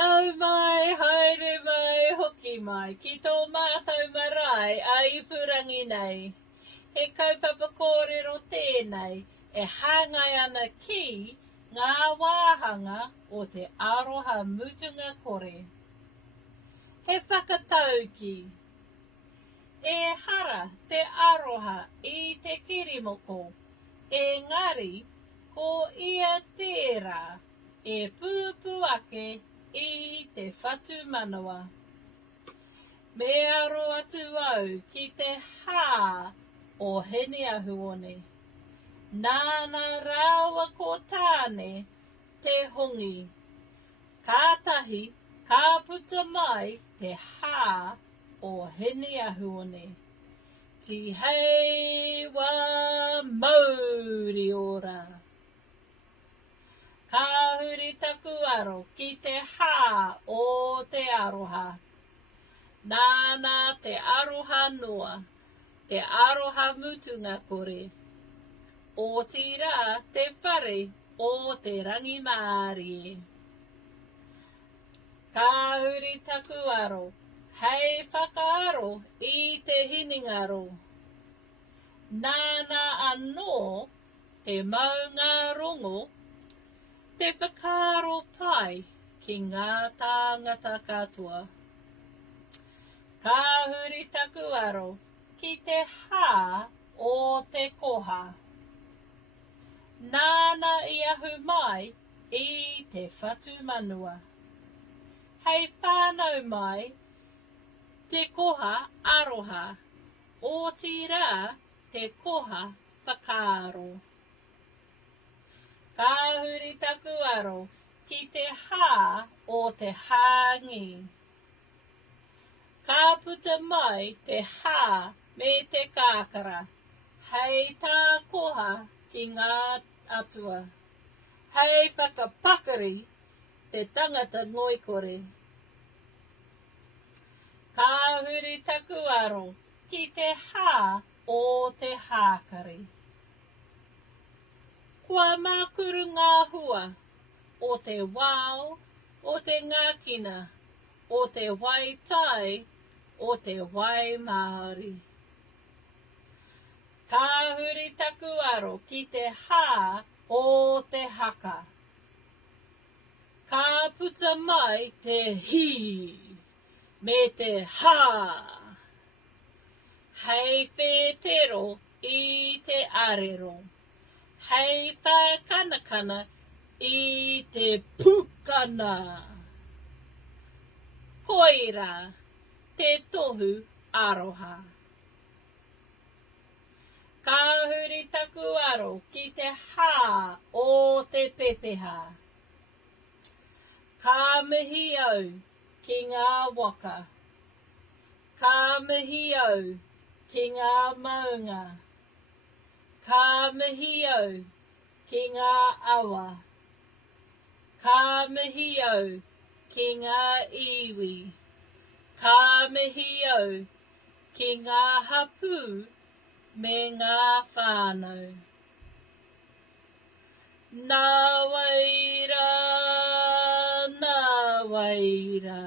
Tau mai, haere mai, hoki mai, ki tō mātou marae a ipurangi nei. He kaupapa kōrero tēnei e hāngai ana ki ngā wāhanga o te aroha mutunga kore. He whakatauki. E hara te aroha i te kirimoko, engari ko ia tērā e pūpū ake i te whatu manawa. Me aro atu au ki te hā o hene ahuone. Nāna rāua ko tāne te hongi. Kātahi ka puta mai te hā o hene ahuone. Ti hei wā mauri ora. Ka huri taku aro ki te hā o te aroha. Nāna te aroha noa, te aroha mutunga kore. O tira te whare o te rangi Māori. Ka huri taku aro, hei whakaaro i te hiningaro. Nāna anō he maunga rongo, te whakaaro pai ki ngā tāngata katoa. Ka huri taku aro ki te hā o te koha. Nāna I ahu mai I te whatu manua. Hei whānau mai te koha aroha. O tira te koha whakaaro. Ka huri taku aro ki te hā o te hāngi. Ka puta mai te hā me te kākara. Hei tā koha ki ngā atua. Hei whakapakari te tangata ngoikore. Ka huri taku aro ki te hā o te hākari. Kua mākuru ngā hua o te wao, o te ngākina, o te wai tai, o te wai Māori. Ka huri taku aro ki te hā o te haka. Ka puta mai te hi me te hā. Hei whētero I te arero. Hei whakanakana I te pukana. Koira, te tohu aroha. Ka huri taku aro ki te hā o te pepeha. Ka mihi au ki ngā waka. Ka mihi au ki ngā maunga. Ka mihi au ki ngā awa. Ka mihi au ki ngā iwi. Ka mihi au ki ngā hapu me ngā whānau. Nā waira, nā waira.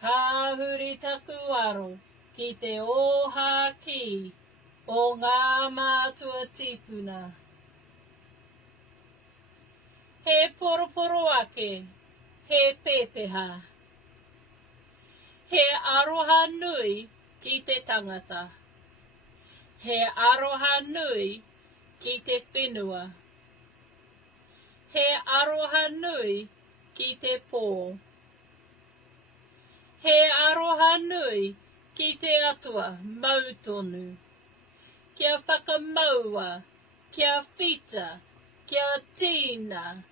Ka huri taku aro ki te oha ki o ngā mātua tipuna. He poroporo ake, he pepeha. He aroha nui ki te tangata. He aroha nui ki te whenua. He aroha nui ki te pō. He aroha nui ki te atua mautonu. Kia whakamaua, kia whita, kia tīna,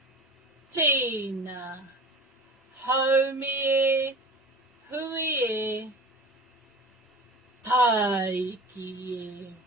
tīna. Haumi e, hui e, taiki e.